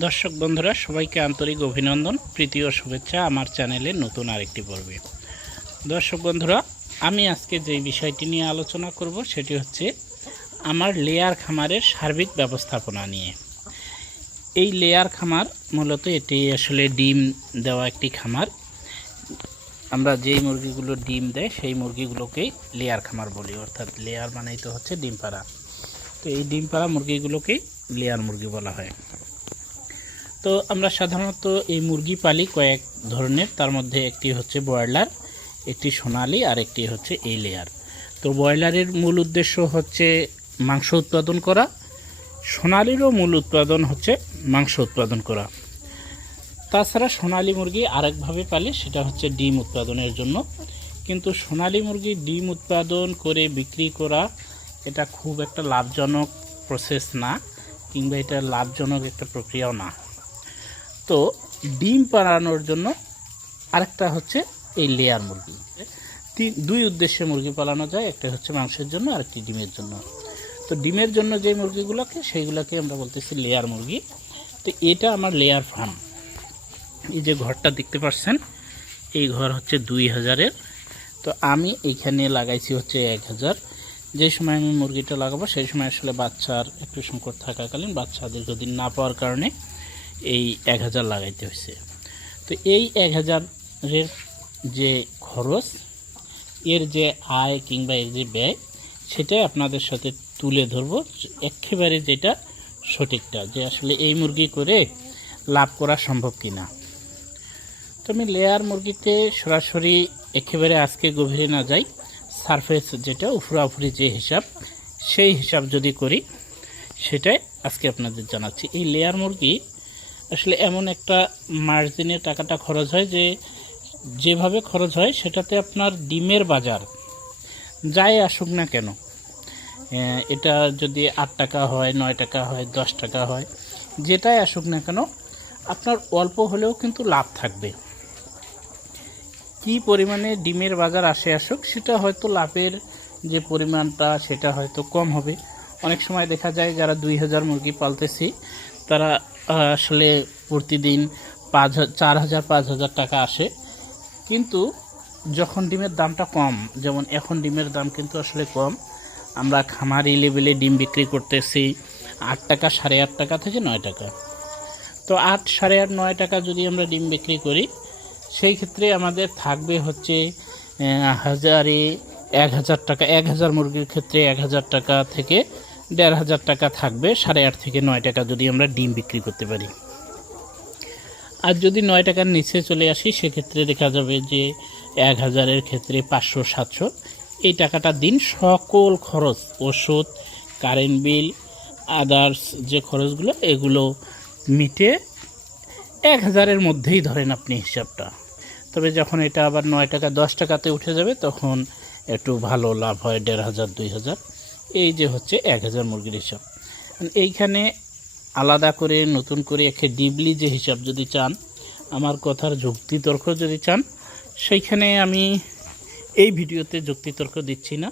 দর্শক বন্ধুরা, সবাইকে আন্তরিক অভিনন্দন, প্রীতি ও শুভেচ্ছা আমার চ্যানেলে নতুন আরেকটি পর্বে। দর্শক বন্ধুরা, আমি আজকে যে বিষয়টি নিয়ে আলোচনা করব সেটি হচ্ছে আমার লেয়ার খামারের সার্বিক ব্যবস্থাপনা নিয়ে। এই লেয়ার খামার মূলত এটি আসলে ডিম দেওয়া একটি খামার। আমরা যেই মুরগিগুলো ডিম দেয়, সেই মুরগিগুলোকেই লেয়ার খামার বলি, অর্থাৎ লেয়ার মানেই তো হচ্ছে ডিম পাড়া। তো এই ডিম পাড়া মুরগিগুলোকেই লেয়ার মুরগি বলা হয়। তো আমরা সাধারণত এই মুরগি পালি কয়েক ধরনের, তার মধ্যে একটি হচ্ছে ব্রয়লার, একটি সোনালি আর একটি হচ্ছে এই লেয়ার তো ব্রয়লারের মূল উদ্দেশ্য হচ্ছে মাংস উৎপাদন করা, সোনালিরও মূল উৎপাদন হচ্ছে মাংস উৎপাদন করা। তাছাড়া সোনালী মুরগি আরেকভাবে পালে, সেটা হচ্ছে ডিম উৎপাদনের জন্য। কিন্তু সোনালী মুরগি ডিম উৎপাদন করে বিক্রি করা, এটা খুব একটা লাভজনক প্রসেস না, কিংবা এটা লাভজনক একটা প্রক্রিয়াও না। তো ডিম পাড়ানোর জন্য আরেকটা হচ্ছে এই লেয়ার মুরগি। তিন, দুই উদ্দেশ্যে মুরগি পালানো যায়, একটা হচ্ছে মাংসের জন্য, আরেকটি ডিমের জন্য। তো ডিমের জন্য যে মুরগিগুলোকে, সেইগুলোকে আমরা বলতেছি লেয়ার মুরগি। তো এটা আমার লেয়ার ফার্ম এই যে ঘরটা দেখতে পাচ্ছেন, এই ঘর হচ্ছে দুই হাজারের। তো আমি এইখানে লাগাইছি হচ্ছে এক হাজার। যে সময় আমি মুরগিটা লাগাবো, সেই সময় আসলে বাচ্চার একটু সংকট থাকাকালীন বাচ্চা দীর্ঘদিন না পাওয়ার কারণে এই এক হাজার লাগাইতে হয়েছে তো এই এক হাজারের যে খরচ, এর যে আয় কিংবা এর যে ব্যয়, সেটাই আপনাদের সাথে তুলে ধরবো। একেবারে যেটা সঠিকটা, যে আসলে এই মুরগি করে লাভ করা সম্ভব কিনা। তো আমি লেয়ার মুরগিতে সরাসরি একেবারে আজকে গভীরে না যাই, সারফেস যেটা, উফরাউফরি যে হিসাব, সেই হিসাব যদি করি, সেটাই আজকে আপনাদের জানাচ্ছি। এই লেয়ার মুরগি আসলে এমন একটা মার্জিনে টাকাটা খরচ হয় যে, যেভাবে খরচ হয় সেটাতে আপনার ডিমের বাজার যাই আসুক না কেন। এটা যদি আট টাকা হয়, নয় টাকা হয়, দশ টাকা হয়, যেটাই আসুক না কেন, আপনার অল্প হলেও কিন্তু লাভ থাকবে। কি পরিমাণে ডিমের বাজার আসে আসুক, সেটা হয়তো লাভের যে পরিমাণটা, সেটা হয়তো কম হবে। অনেক সময় দেখা যায়, যারা দুই হাজার মুরগি পালতেছি, তারা আসলে প্রতিদিন পাঁচ চার হাজার, পাঁচ হাজার টাকা আসে। কিন্তু যখন ডিমের দামটা কম, যেমন এখন ডিমের দাম কিন্তু আসলে কম, আমরা খামারি লেভেলে ডিম বিক্রি করতেছি আট টাকা, সাড়ে আট টাকা থেকে নয় টাকা। তো আট, সাড়ে আট, নয় টাকা যদি আমরা ডিম বিক্রি করি, সেই ক্ষেত্রে আমাদের থাকবে হচ্ছে হাজারে এক হাজার টাকা, এক হাজার মুরগির ক্ষেত্রে এক হাজার টাকা থেকে দেড় হাজার টাকা থাকবে, সাড়ে আট থেকে নয় টাকা যদি আমরা ডিম বিক্রি করতে পারি। আর যদি নয় টাকার নিচে চলে আসি, সেক্ষেত্রে দেখা যাবে যে এক হাজারের ক্ষেত্রে পাঁচশো, সাতশো। এই টাকাটা দিন সকল খরচ, ওষুধ, কারেন্ট বিল, আদার্স যে খরচগুলো, এগুলো মিটে এক হাজারের মধ্যেই ধরেন আপনি হিসাবটা। তবে যখন এটা আবার নয় টাকা, দশ টাকাতে উঠে যাবে, তখন একটু ভালো লাভ হয় দেড় হাজার, দুই হাজার। এই যে হচ্ছে এক হাজার মুরগির হিসাব। এইখানে আলাদা করে, নতুন করে একে ডিবলি যে হিসাব যদি চান, আমার কথার যুক্তিতর্ক যদি চান, সেইখানে আমি এই ভিডিওতে যুক্তিতর্ক দিচ্ছি না।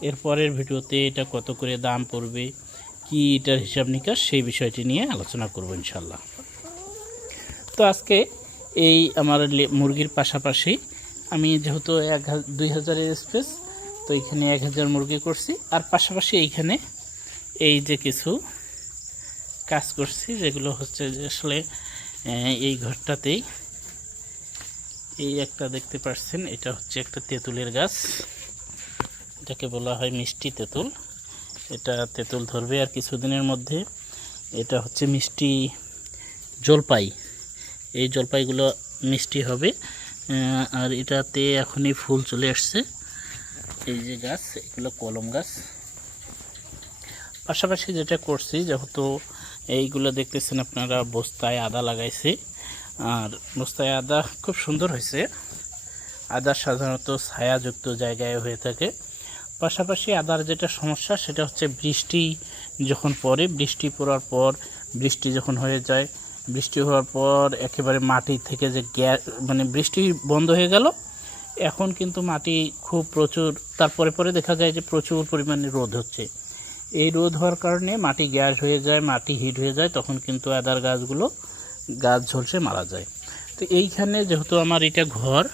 এরপরের ভিডিওতে এটা কত করে দাম পড়বে, কি এটার হিসাব নিকাশ, সেই বিষয়টি নিয়ে আলোচনা করব ইনশাল্লাহ তো আজকে এই আমার মুরগির পাশাপাশি আমি যেহেতু এক দুই হাজারের স্পেস তো এখানে এক হাজার মুরগি করছি। আর পাশাপাশি এইখানে এই যে কিছু কাজ করছি, যেগুলো হচ্ছে যে আসলে এই ঘরটাতেই এই একটা দেখতে পাচ্ছেন এটা হচ্ছে একটা তেঁতুলের গাছ। এটাকে বলা হয় মিষ্টি তেঁতুল। এটা তেঁতুল ধরবে আর কিছুদিনের মধ্যে। এটা হচ্ছে মিষ্টি জলপাই। এই জলপাইগুলো মিষ্টি হবে। আর এটাতে এখনই ফুল চলে আসছে। এই যে গাছ, এগুলো কলম গাছ। পাশাপাশি যেটা করছি, যেহেতু এইগুলো দেখতেছেন আপনারা, বস্তায় আদা লাগাইছি। আর বস্তায় আদা খুব সুন্দর হয়েছে। আদা সাধারণত ছায়াযুক্ত জায়গায় হয়ে থাকে। পাশাপাশি আদার যেটা সমস্যা, সেটা হচ্ছে বৃষ্টি যখন পড়ে, বৃষ্টি পড়ার পর, বৃষ্টি যখন হয়ে যায়, বৃষ্টি হওয়ার পর একেবারে মাটি থেকে যে গ্যাস মানে বৃষ্টি বন্ধ হয়ে গেল এখন কিন্তু মাটি খুব প্রচুর, তারপরে পরে দেখা যায় যে প্রচুর পরিমাণে রোদ হচ্ছে। এই রোদ হওয়ার কারণে মাটি গ্যাস হয়ে যায়, মাটি হিট হয়ে যায়, তখন কিন্তু আদার গাছগুলো, গাছ ঝলসে মারা যায়। তো এইখানে যেহেতু আমার এটা ঘর,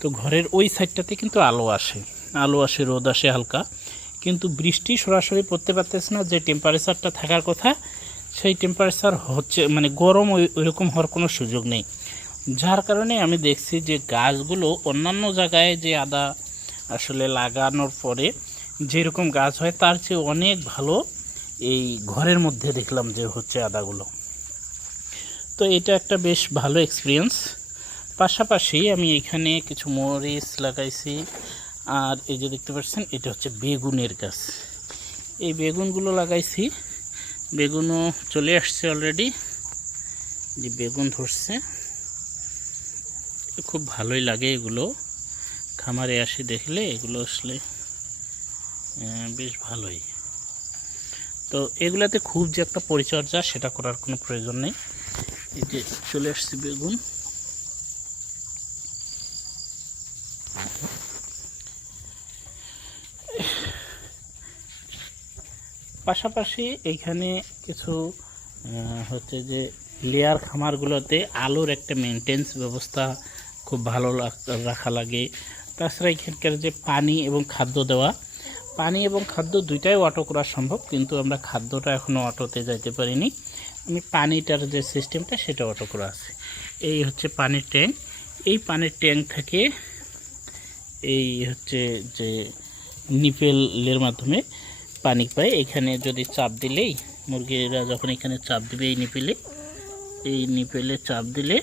তো ঘরের ওই সাইডটাতে কিন্তু আলো আসে। আলো আসে, রোদ আসে হালকা। কিন্তু বৃষ্টি সরাসরি পড়তে পারতেছে না, যে টেম্পারেচারটা থাকার কথা, সেই টেম্পারেচার হচ্ছে মানে গরম ওই- ওইরকম হওয়ার কোনো সুযোগ নেই। যার কারণে আমি দেখছি যে গাছগুলো অন্যান্য জায়গায় যে আদা আসলে লাগানোর পরে যেরকম গাছ হয়, তার চেয়ে অনেক ভালো এই ঘরের মধ্যে দেখলাম যে হচ্ছে আদাগুলো। তো এটা একটা বেশ ভালো এক্সপিরিয়েন্স পাশাপাশি আমি এখানে কিছু মরিচ লাগাইছি। আর এই যে দেখতে পাচ্ছেন, এটা হচ্ছে বেগুনের গাছ। এই বেগুনগুলো লাগাইছি। বেগুনও চলে আসছে অলরেডি যে বেগুন ধরছে। খুব ভালোই লাগে এগুলো। খামারে আসি দেখলে এগুলো আসলে বেশ ভালোই। তো এগুলাতে খুব যে একটা পরিচর্যা, সেটা করার কোনো প্রয়োজন নেই। এই যে চলে আসছে বেগুন। পাশাপাশি এইখানে কিছু হচ্ছে যে লেয়ার খামারগুলোতে আলোর একটা মেনটেন্স ব্যবস্থা খুব ভালো রাখা লাগে। তাছাড়া এখানকার যে পানি এবং খাদ্য দেওয়া, পানি এবং খাদ্য দুইটাই অটো করা সম্ভব, কিন্তু আমরা খাদ্যটা এখনও অটোতে যাইতে পারিনি। আমি পানিটার যে সিস্টেমটা, সেটা অটো করা আছে। এই হচ্ছে পানির ট্যাঙ্ক। এই পানির ট্যাঙ্ক থেকে এই হচ্ছে যে নিপেলের মাধ্যমে পানি পায়। এখানে যদি চাপ দিলেই, মুরগিরা যখন এখানে চাপ দিবে এই নিপেলে এই নিপেলে চাপ দিলে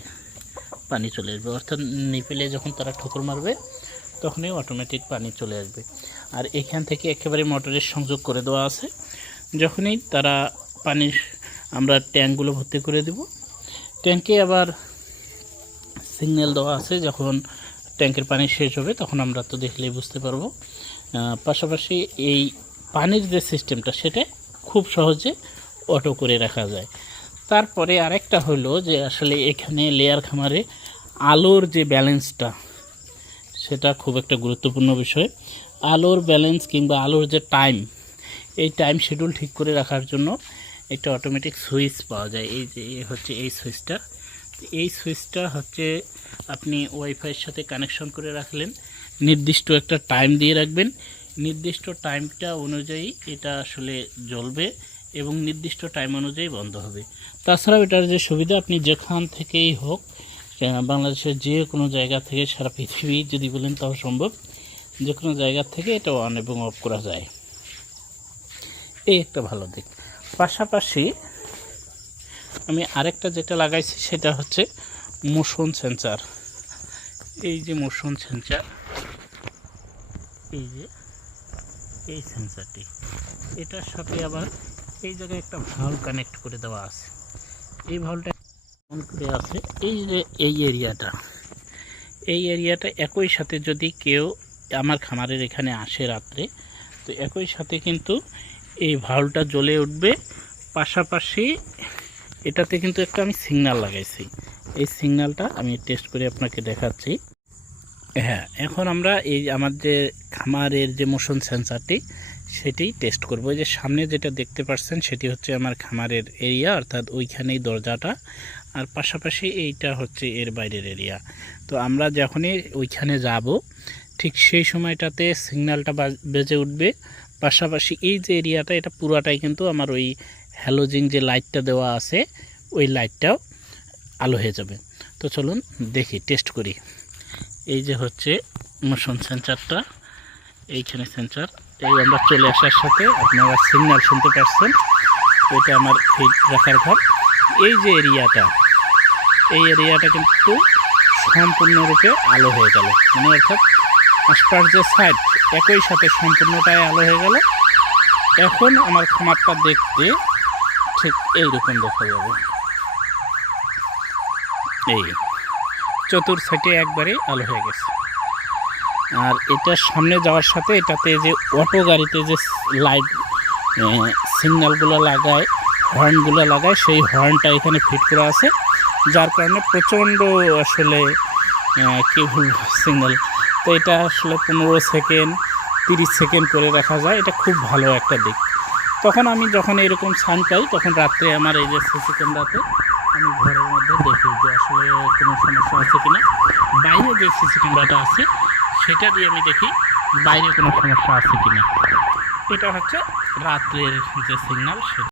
পানি চলে আসবে। অর্থাৎ নিপেলে যখন তারা ঠোকর মারবে, তখনই অটোমেটিক পানি চলে আসবে। আর এখান থেকে একেবারে মোটরের সংযোগ করে দেওয়া আছে। যখনই তারা পানির আমরা ট্যাঙ্কগুলো ভর্তি করে দেব, ট্যাঙ্কে আবার সিগন্যাল দেওয়া আছে, যখন ট্যাঙ্কের পানি শেষ হবে, তখন আমরা তো দেখলেই বুঝতে পারব। পাশাপাশি এই পানির যে সিস্টেমটা সেটা খুব সহজে অটো করে রাখা যায়। তারপরে আরেকটা হলো যে আসলে এখানে লেয়ার খামারে আলোর যে ব্যালেন্সটা, সেটা খুব একটা গুরুত্বপূর্ণ বিষয়। আলোর ব্যালেন্স কিংবা আলোর যে টাইম, এই টাইম শিডিউল ঠিক করে রাখার জন্য একটা অটোমেটিক সুইচ পাওয়া যায়। এই যে হচ্ছে এই সুইচটা। এই সুইচটা হচ্ছে আপনি ওয়াইফাইয়ের সাথে কানেকশন করে রাখলেন। নির্দিষ্ট একটা টাইম দিয়ে রাখবেন। নির্দিষ্ট টাইমটা অনুযায়ী এটা আসলে জ্বলবে। এবং নির্দিষ্ট টাইম অনুযায়ী বন্ধ হবে। তাছাড়াও এটার যে সুবিধা, আপনি যেখান থেকেই হোক বাংলাদেশের যে কোনো জায়গা থেকে সারা পৃথিবী যদি বলেন তাও সম্ভব, যে কোনো জায়গা থেকে এটা অন এবং অফ করা যায়। এই একটা ভালো দিক। পাশাপাশি আমি আরেকটা যেটা লাগাইছি, সেটা হচ্ছে মোশন সেন্সার এই যে মোশন সেন্সার এই যে এই সেন্সারটি এটার সাথে আবার এই জায়গায় একটা ভালো কানেক্ট করে দেওয়া আছে। এই ভালটা অন করে আছে। এই যে এই এরিয়াটা এই এরিয়াটা একই সাথে যদি কেউ আমার খামারের এখানে আসে রাত্রে, তো একই সাথে কিন্তু এই ভালটা জ্বলে উঠবে। পাশাপাশি এটাতে কিন্তু একটা আমি সিগনাল লাগাইছি। এই সিগনালটা আমি টেস্ট করে আপনাকে দেখাচ্ছি। হ্যাঁ এখন আমরা এই আমার যে খামারের যে মোশন সেন্সারটি সেটি টেস্ট করব। এই যে সামনে যেটা দেখতে পাচ্ছেন সেটি হচ্ছে আমার খামারের এরিয়া অর্থাৎ ওইখানেই দরজাটা। আর পাশাপাশি এইটা হচ্ছে এর বাইরের এরিয়া তো আমরা যখনই ওইখানে যাব, ঠিক সেই সময়টাতে সিগন্যালটা বাজ- বেজে উঠবে। পাশাপাশি এই যে এরিয়াটা এটা পুরাটাই কিন্তু আমার ওই হ্যালোজিং যে লাইটটা দেওয়া আছে, ওই লাইটটাও আলো হয়ে যাবে। তো চলুন দেখি টেস্ট করি। এই যে হচ্ছে মোশন সেন্সারটা এইখানে সেন্সার এই আমরা চলে আসার সাথে আপনারা সিগন্যাল শুনতে পাচ্ছেন। এটা আমার ফিড রাখার ঘর। এই যে এরিয়াটা, এই এরিয়াটা কিন্তু সম্পূর্ণরূপে আলো হয়ে গেল। মানে অর্থাৎ আশপাশ যে সাইড একই সাথে সম্পূর্ণটাই আলো হয়ে গেল। এখন আমার খামারটা দেখতে ঠিক এইরকম দেখা যাবে। এই চতুর সাইডে একবারে আলো হয়ে গেছে। আর এটা সামনে যাওয়ার সাথে এটাতে যে অটো গাড়িতে যে লাইট সিগন্যালগুলো লাগায় হর্নগুলো লাগায়, সেই হর্নটা এখানে ফিট করা আছে। যার কারণে প্রচণ্ড আসলে কি সিগন্যাল তো এটা আসলে পনেরো সেকেন্ড তিরিশ সেকেন্ড করে রাখা যায়। এটা খুব ভালো একটা দিক। তখন আমি যখন এরকম সান পাই, তখন রাত্রে আমার এই যে সিসি ক্যামেরাতে আমি ঘরের মধ্যে দেখি যে আসলে কোনো সমস্যা আছে কিনা। বাইরে যে সিসি ক্যামেরাটা আছে সেটা দিয়ে আমি দেখি বাইরে কোনো সমস্যা আছে কি না এটা হচ্ছে রাত্রের যে সিগন্যাল